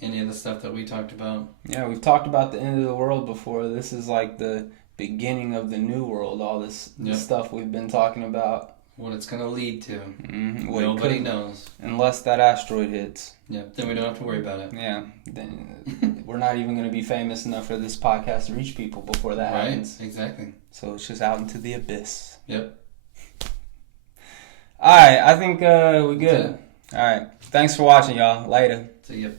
any of the stuff that we talked about. Yeah, we've talked about the end of the world before. This is like the beginning of the new world, all this stuff we've been talking about. What it's going to lead to. Mm-hmm. Nobody knows. Unless that asteroid hits. Yeah, then we don't have to worry about it. Yeah, then we're not even going to be famous enough for this podcast to reach people before that happens. Right, exactly. So it's just out into the abyss. Yep. All right, I think we're good. All right, thanks for watching, y'all. Later. See ya.